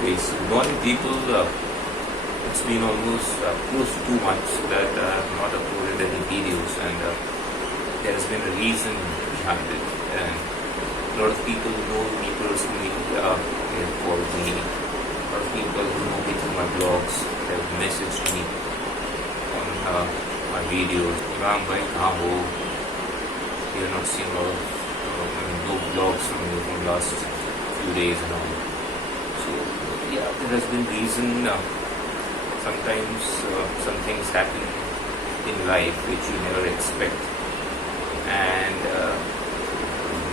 Yes, good morning people. It's been almost close to 2 months that I have not uploaded any videos, and there has been a reason behind it. And a lot of people who know me personally, they have called me. A lot of people who know me through my blogs have messaged me on my videos. Imam bhai, kahan ho? We are not seeing a lot of no blogs from you from last few days and all. So yeah, there has been reason. Sometimes some things happen in life which you never expect, and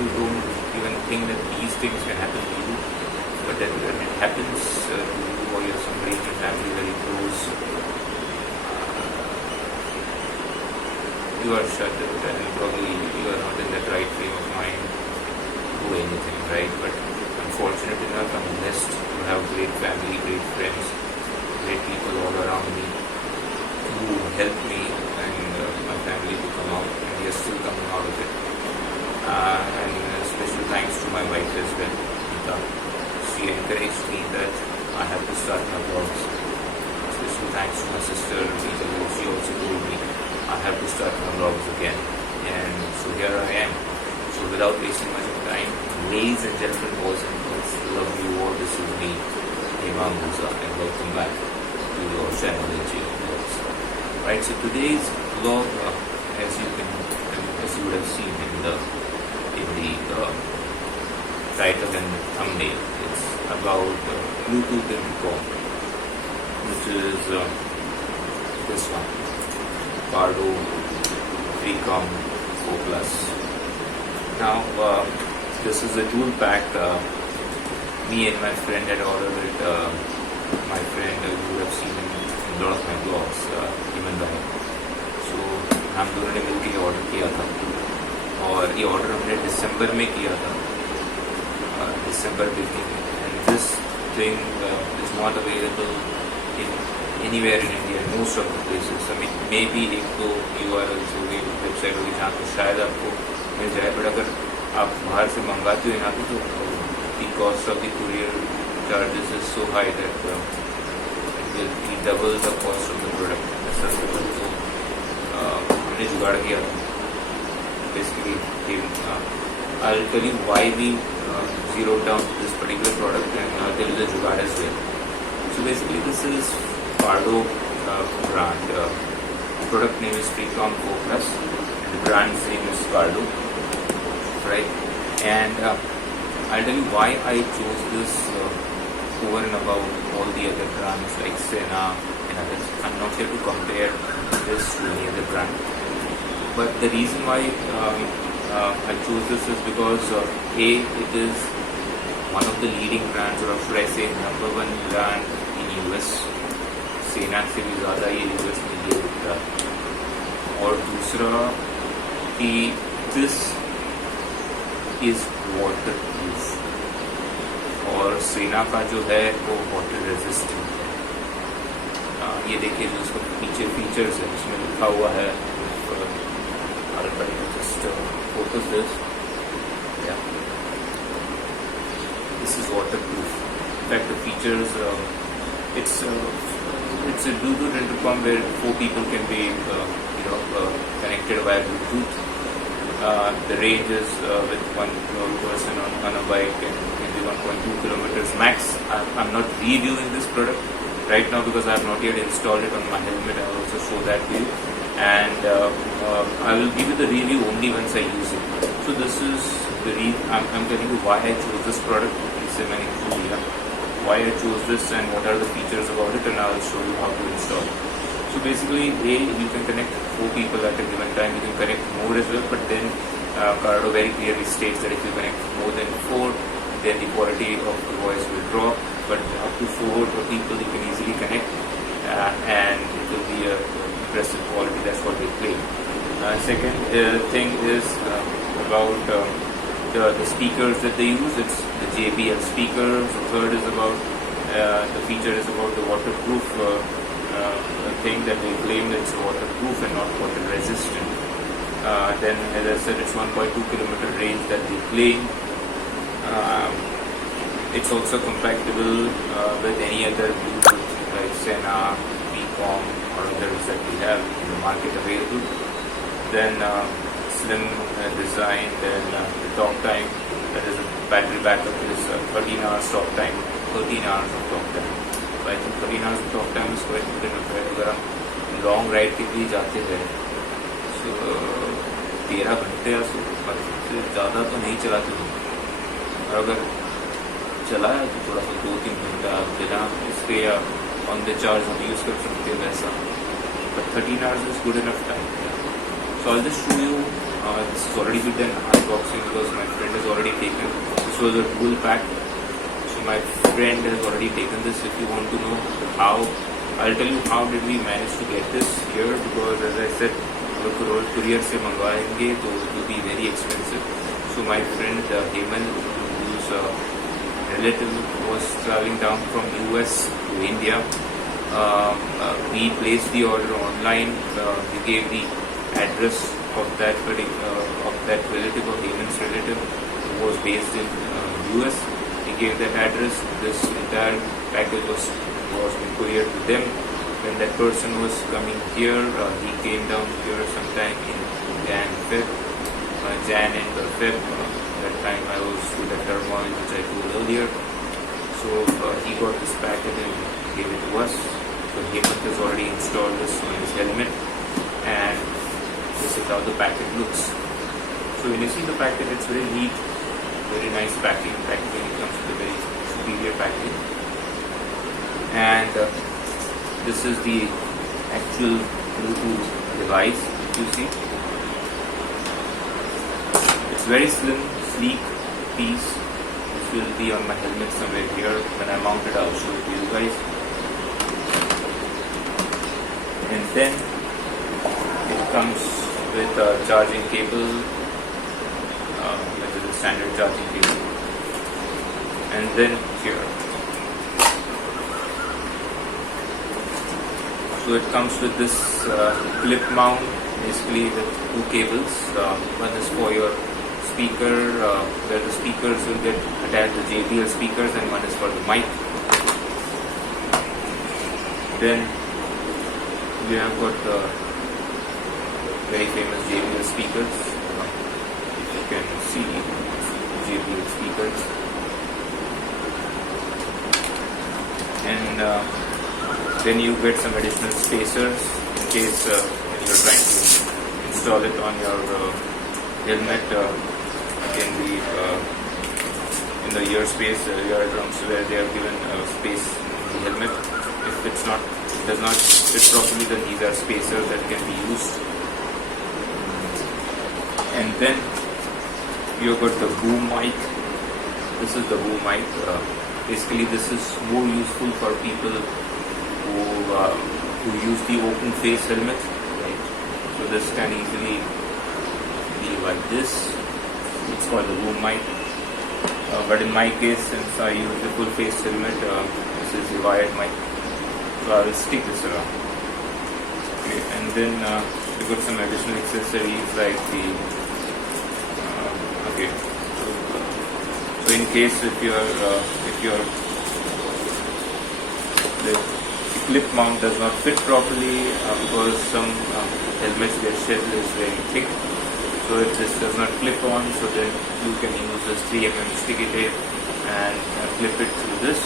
you don't even think that these things can happen to you. But then when it happens to you or you're somebody in your family very close, you are shuttered and probably you are not in that right frame of mind to do anything, right? But unfortunate enough, I'm blessed to have great family, great friends, great people all around me who helped me and my family to come out, and we are still coming out of it. And special thanks to my wife as well, Nita. She encouraged me that I have to start my vlogs. Special thanks to my sister, Nita. She also told me I have to start my vlogs again. And so here I am. So without wasting much of time, ladies and gentlemen, boys and girls, love you all. This is me, Imam Musa, and welcome back to your channel, Vlogs. Right, so today's vlog, as you would have seen in the title and the thumbnail, it's about Bluetooth Intercom, which is this one, Cardo Freecom 4+. Now, this is a dual pack. Me and my friend had ordered it. My friend, you would have seen in a lot of my blogs, even by. So, हम दोनों ने मिलकर ये order किया था, और ये order हमने दिसंबर में किया था, दिसंबर beginning. And this thing is not available in anywhere in India, most of the places. I mean, maybe एक दो URLs होगी, वेबसाइट होगी जहाँ पे शायद आपको मिल जाए. बट अगर आप बाहर से मंगाते हो यहाँ पे, तो the cost of the courier charges is so high that it will be double the cost of the product. So हमने जुगाड़ किया था. Basically, I'll tell you why we zeroed down to this particular product, and I'll tell you the jugaad as well. So basically, this is Cardo brand. The product name is Freecom 4+, and the brand's name is Cardo, right? And I'll tell you why I chose this over and above all the other brands like Sena and others. I'm not here to compare this to any other brand, but the reason why I chose this is because A, it is one of the leading brands, or should I say number one brand in US. Sena से भी ज़्यादा ये US में ये बिकता है. और दूसरा कि this is waterproof, और सेना का जो है वो वाटर रेजिस्टेंट है. ये देखिए जो इसका पीछे फीचर्स है, उसमें लिखा हुआ है. Just focus this. Yeah, this is waterproof. In fact, the features, it's a Bluetooth intercom where 4 people can be connected via Bluetooth. The range is with one person on a bike and can be 1.2 kilometers max. I'm not reviewing this product right now because I have not yet installed it on my helmet. I will also show that to you, and I will give you the review only once I use it. So this is the I'm telling you why I chose this product. Why I chose this and what are the features about it, and I will show you how to install it. So basically, you can connect 4 people at a given time. You can connect more as well, but then Cardo very clearly states that if you connect more than 4, then the quality of the voice will drop. But up to 4 people you can easily connect, and it will be a impressive quality. That's what they claim. Second thing is about the speakers that they use. It's the JBL speakers. The third is about the feature is about the waterproof thing that they claim that it's waterproof and not water resistant. Then, as I said, it's 1.2 kilometer range that they claim. It's also compatible with any other Bluetooth like Sena, Freecom or others that we have in the market available. Then slim design, then the talk time, that is a battery backup is 13 hours talk time, 13 hours of talk time. So I think 13 hours of talk time is quite good enough. अगर हम long ride के लिए जाते हैं तो 13 घंटे या से ज़्यादा तो नहीं चलाते हैं, और अगर चलाया तो थोड़ा सा 2-3 घंटा बिना इसके या ऑन द चार्ज हम यूज़ कर सकते हैं वैसा. But 13 hours is good enough time. So I'll just show you. This has already been done unboxing because my friend has already taken. This was a dual pack. So my friend has already taken this. If you want to know how, I'll tell you how did we manage to get this here, because as I said, अगर courier से मंगवाएंगे तो it will be very expensive. So my friend Hemant, whose relative was traveling down from US to India, we placed the order online. We gave the address of that relative, of Hemant's relative, who was based in US. He gave that address. This entire package was couriered to them. When that person was coming here, he came down here sometime in Jan and Feb. That time I was with the turmoil which I told earlier. So he got this package and gave it to us. So Hemant has already installed this on his helmet, and this is how the package looks. So when you see the package, it's very neat, very nice packaging. Packaging comes with a very superior packaging, and this is the actual Bluetooth device. You see, it's very slim, sleek piece. This will be on my helmet somewhere here. When I mount it, I'll show it to you guys. And then it comes with a charging cable, that is a standard charging cable. And then here, so it comes with this clip mount, basically with two cables. One is for your speaker, where the speakers will get attached to JBL speakers, and one is for the mic. Then we have got the very famous JBL speakers. If you can see JBL speakers, and then you get some additional spacers in case when you're trying to install it on your helmet. Can be in the ear space, eardrums, where they are given space in the helmet. If it does not fit properly, then these are spacers that can be used. And then you've got the boom mic. This is the boom mic. Basically, this is more useful for people who use the open face helmet. Right? So this can easily be like this. It's called the boom mic. But in my case, since I use the full face helmet, this is the wired mic. So I will stick this around. Okay, and then we got some additional accessories like the okay. So in case if your the clip mount does not fit properly, because some helmets, their shell is very thick. So if this does not clip on, so then you can use this 3mm sticky tape and clip it through this.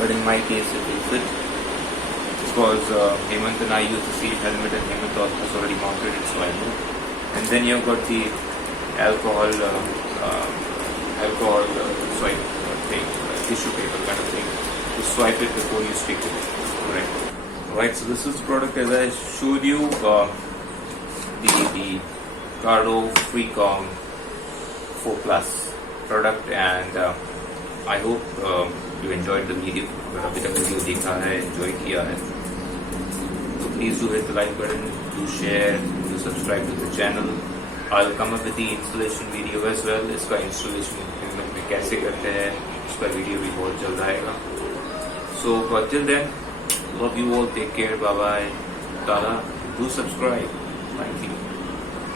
But in my case, it will fit, because Hemant and I used the same helmet, and Hemant has already mounted it, so I know. And then you've got the alcohol swipe thing, tissue paper kind of thing, to swipe it before you stick it. Correct. Right. So this is the product as I showed you. The Cardo Freecom 4 Plus product, and I hope you enjoyed the video. अगर अभी तक video देखा है, enjoy किया है, तो please do hit the like button, do share, do subscribe to the channel. I'll come up with the installation video as well. इसका installation में कैसे करते हैं, उसका video भी बहुत जल्द आएगा. So till then, love you all, take care, bye bye, tala, do subscribe, thank you.